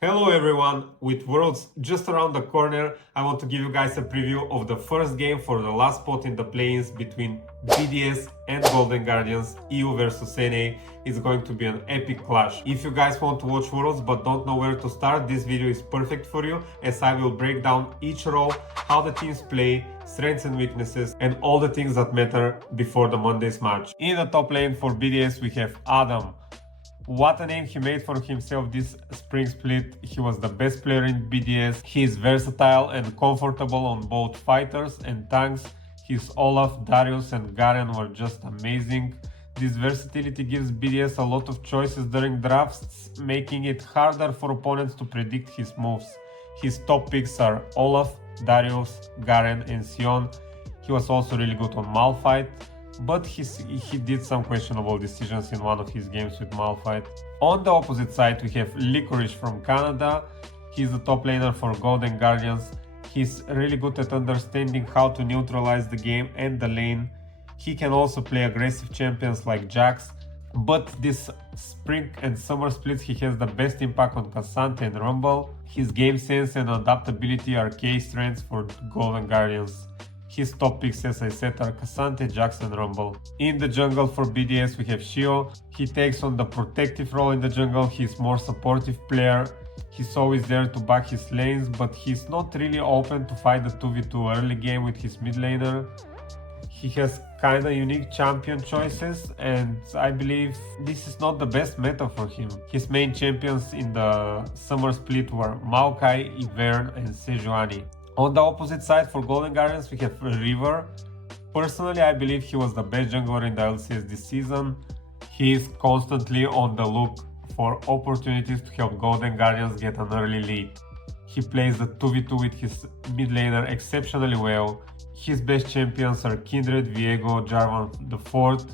Hello everyone, with Worlds just around the corner, I want to give you guys a preview of the first game for the last spot in the play-ins between BDS and Golden Guardians. EU versus NA is going to be an epic clash. If you guys want to watch Worlds but don't know where to start, this video is perfect for you, as I will break down each role, how the teams play, strengths and weaknesses, and all the things that matter before the Monday's match. In the top lane for BDS we have Adam. What a name he made for himself this spring split. He was the best player in BDS. He is versatile and comfortable on both fighters and tanks. His Olaf, Darius and Garen were just amazing. This versatility gives BDS a lot of choices during drafts, making it harder for opponents to predict his moves. His top picks are Olaf, Darius, Garen and Sion. He was also really good on Malphite, but he did some questionable decisions in one of his games with Malphite. On the opposite side we have Licorice from Canada. He's the top laner for Golden Guardians. He's really good at understanding how to neutralize the game and the lane. He can also play aggressive champions like Jax, but this spring and summer splits he has the best impact on Cassante and Rumble. His game sense and adaptability are key strengths for Golden Guardians. His top picks, as I said, are Cassante, Jax and Rumble. In the jungle for BDS we have Shio. He takes on the protective role in the jungle. He's more supportive player. He's always there to back his lanes, but he's not really open to fight the 2v2 early game with his mid laner. He has kinda unique champion choices, and I believe this is not the best meta for him. His main champions in the summer split were Maokai, Ivern and Sejuani. On the opposite side for Golden Guardians we have River. Personally I believe he was the best jungler in the LCS this season. He is constantly on the look for opportunities to help Golden Guardians get an early lead. He plays the 2v2 with his mid laner exceptionally well. His best champions are Kindred, Viego, Jarvan IV.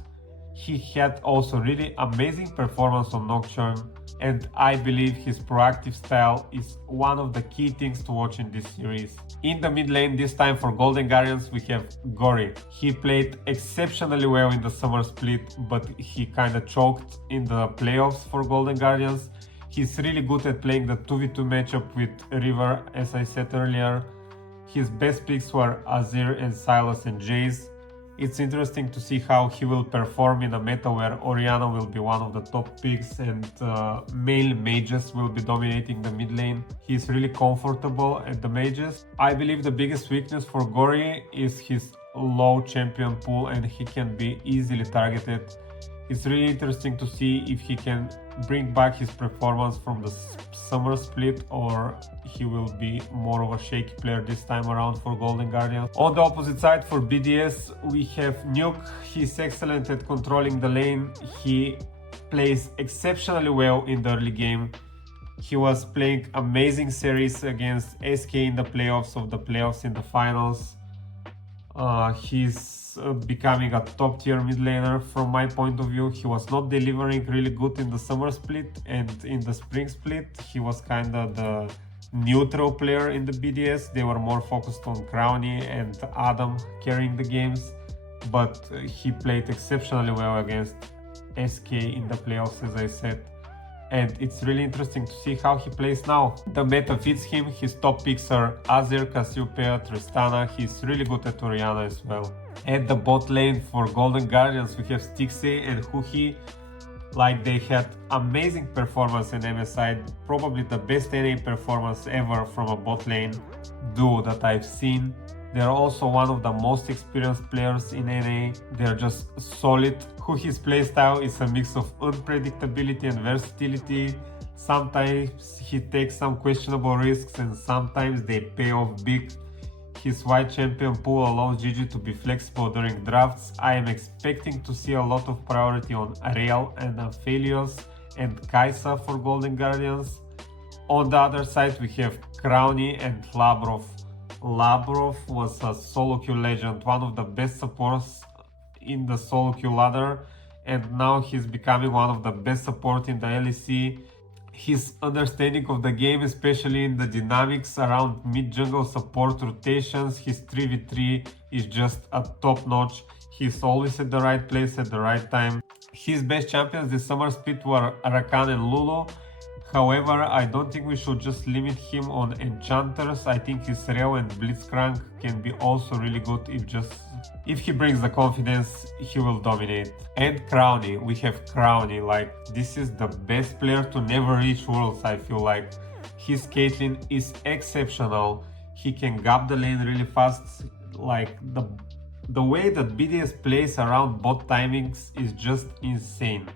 He had also really amazing performance on Nocturne, and I believe his proactive style is one of the key things to watch in this series. In the mid lane this time for Golden Guardians we have Gori. He played exceptionally well in the summer split, but he kinda choked in the playoffs for Golden Guardians. He's really good at playing the 2v2 matchup with River, as I said earlier. His best picks were Azir and Sylas and Jace. It's interesting to see how he will perform in a meta where Orianna will be one of the top picks and male mages will be dominating the mid lane. He's really comfortable at the mages. I believe the biggest weakness for Gori is his low champion pool, and he can be easily targeted. It's really interesting to see if he can bring back his performance from the summer split, or he will be more of a shaky player this time around for Golden Guardians. On the opposite side for BDS we have Nuke. He's excellent at controlling the lane. He plays exceptionally well in the early game. He was playing amazing series against SK in the playoffs in the finals. He's becoming a top tier mid laner from my point of view. He was not delivering really good in the summer split, and in the spring split he was kinda the neutral player in the BDS. They were more focused on Crowny and Adam carrying the games, but he played exceptionally well against SK in the playoffs, as I said. And it's really interesting to see how he plays now. The meta fits him. His top picks are Azir, Cassiopeia, Tristana. He's really good at Orianna as well. At the bot lane for Golden Guardians we have Stixxay and Huhi. Like, they had amazing performance in MSI, probably the best NA performance ever from a bot lane duo that I've seen. They're also one of the most experienced players in NA. They're just solid. Huhi's playstyle is a mix of unpredictability and versatility. Sometimes he takes some questionable risks and sometimes they pay off big. His white champion pool allows GG to be flexible during drafts. I am expecting to see a lot of priority on Ariel and Aphelios and Kai'Sa for Golden Guardians. On the other side we have Crowny and Labrov. Labrov was a solo queue legend, one of the best supports in the solo queue ladder, and now he's becoming one of the best support in the LEC. His understanding of the game, especially in the dynamics around mid-jungle support rotations, his 3v3 is just a top-notch. He's always at the right place at the right time. His best champions this summer split were Rakan and Lulu. However, I don't think we should just limit him on enchanters. I think his Rail and Blitzcrank can be also really good if he brings the confidence, he will dominate. And Crowny, we have Crowny, like this is the best player to never reach Worlds, I feel like. His Caitlyn is exceptional. He can gap the lane really fast, like the way that BDS plays around bot timings is just insane.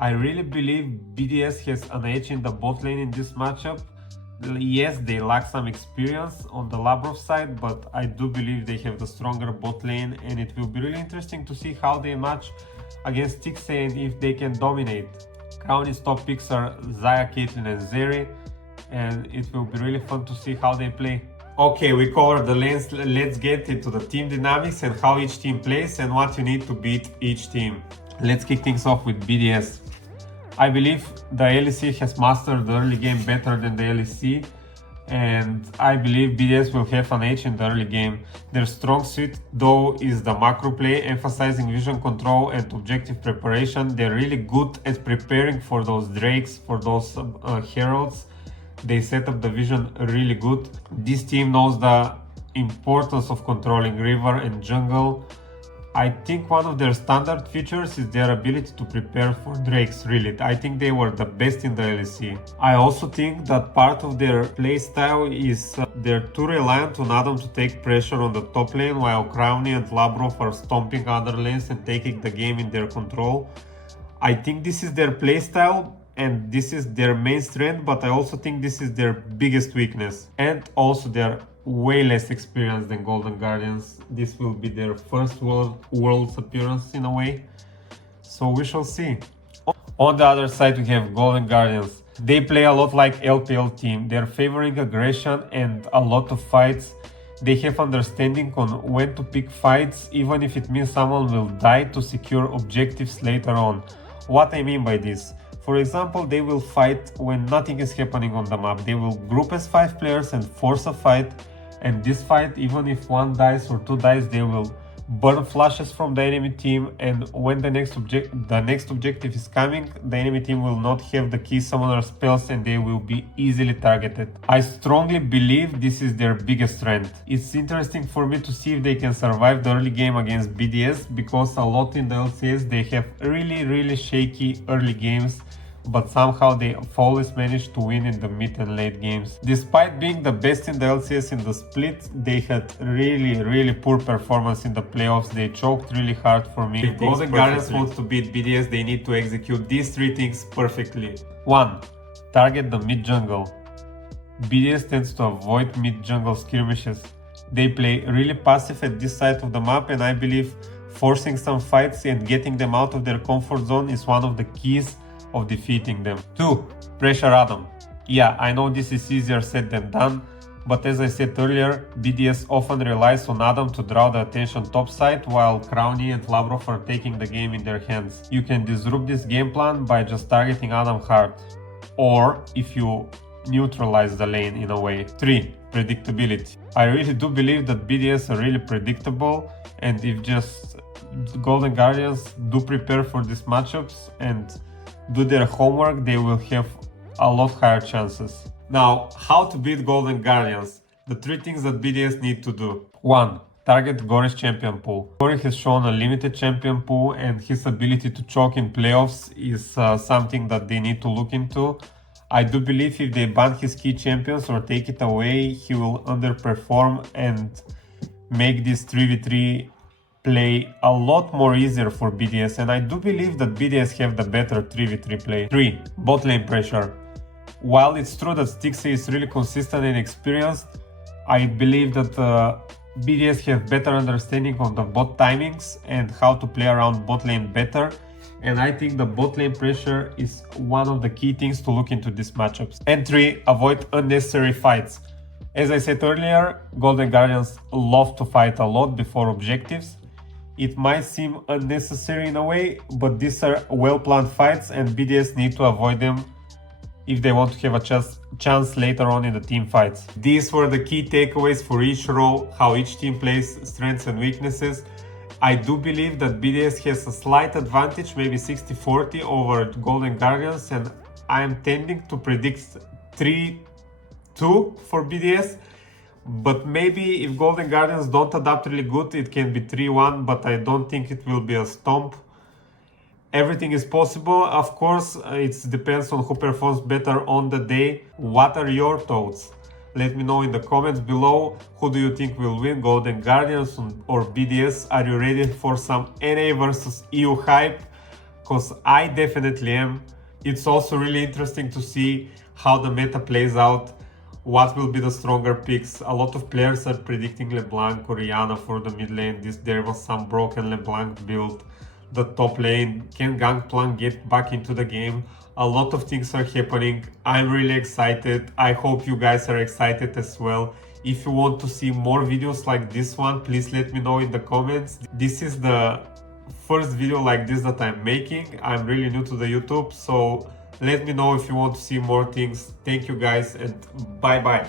I really believe BDS has an edge in the bot lane in this matchup. Yes, they lack some experience on the Labrov side, but I do believe they have the stronger bot lane, and it will be really interesting to see how they match against Tixey and if they can dominate. Crowny's top picks are Xayah, Caitlyn and Zeri, and it will be really fun to see how they play. Okay, we covered the lanes, let's get into the team dynamics and how each team plays and what you need to beat each team. Let's kick things off with BDS. I believe the LEC has mastered the early game better than the LEC, and I believe BDS will have an edge in the early game. Their strong suit though is the macro play, emphasizing vision control and objective preparation. They're really good at preparing for those drakes, for those heralds. They set up the vision really good. This team knows the importance of controlling river and jungle. I think one of their standard features is their ability to prepare for drakes, really. I think they were the best in the LEC. I also think that part of their playstyle is they're too reliant on Adam to take pressure on the top lane, while Crowny and Labrov are stomping other lanes and taking the game in their control. I think this is their playstyle and this is their main strength, but I also think this is their biggest weakness. And also they're way less experienced than Golden Guardians. This will be their first Worlds appearance in a way, so we shall see. On the other side we have Golden Guardians. They play a lot like LPL team. They're favoring aggression and a lot of fights. They have understanding on when to pick fights, even if it means someone will die to secure objectives later on. What I mean by this: for example, they will fight when nothing is happening on the map. They will group as 5 players and force a fight, and this fight, even if 1 dies or 2 dies, they will burn flashes from the enemy team, and when the next objective is coming, the enemy team will not have the key summoner spells and they will be easily targeted. I strongly believe this is their biggest strength. It's interesting for me to see if they can survive the early game against BDS, because a lot in the LCS they have really shaky early games, but somehow they always managed to win in the mid and late games. Despite being the best in the LCS in the split, they had really poor performance in the playoffs. They choked really hard for me. If Golden Guardians want to beat BDS, they need to execute these 3 things perfectly. 1. Target the mid jungle. BDS tends to avoid mid jungle skirmishes. They play really passive at this side of the map, and I believe forcing some fights and getting them out of their comfort zone is one of the keys of defeating them. 2. Pressure Adam. Yeah, I know this is easier said than done, but as I said earlier, BDS often relies on Adam to draw the attention topside, while Crowny and Labrov are taking the game in their hands. You can disrupt this game plan by just targeting Adam hard, or if you neutralize the lane in a way. 3. Predictability. I really do believe that BDS are really predictable, and if just Golden Guardians do prepare for these matchups and do their homework, they will have a lot higher chances. Now, how to beat Golden Guardians? The 3 things that BDS need to do. 1. Target Gory's champion pool. Gory has shown a limited champion pool, and his ability to choke in playoffs is something that they need to look into. I do believe if they ban his key champions or take it away, he will underperform and make this 3v3 play a lot more easier for BDS, and I do believe that BDS have the better 3v3 play. 3. Bot lane pressure. While it's true that Stixie is really consistent and experienced, I believe that BDS have better understanding on the bot timings and how to play around bot lane better, and I think the bot lane pressure is one of the key things to look into these matchups. And 3. Avoid unnecessary fights. As I said earlier, Golden Guardians love to fight a lot before objectives. It might seem unnecessary in a way, but these are well-planned fights and BDS need to avoid them if they want to have a chance later on in the team fights. These were the key takeaways for each role, how each team plays, strengths and weaknesses. I do believe that BDS has a slight advantage, maybe 60-40 over Golden Guardians, and I am tending to predict 3-2 for BDS. But maybe if Golden Guardians don't adapt really good, it can be 3-1, but I don't think it will be a stomp. Everything is possible. Of course, it depends on who performs better on the day. What are your thoughts? Let me know in the comments below. Who do you think will win, Golden Guardians or BDS? Are you ready for some NA versus EU hype? Because I definitely am. It's also really interesting to see how the meta plays out. What will be the stronger picks? A lot of players are predicting LeBlanc or Rihanna for the mid lane. There was some broken LeBlanc build. The top lane, can Gangplank get back into the game? A lot of things are happening. I'm really excited. I hope you guys are excited as well. If you want to see more videos like this one, please let me know in the comments. This is the first video like this that I'm making. I'm really new to the YouTube, so let me know if you want to see more things. Thank you guys, and bye bye.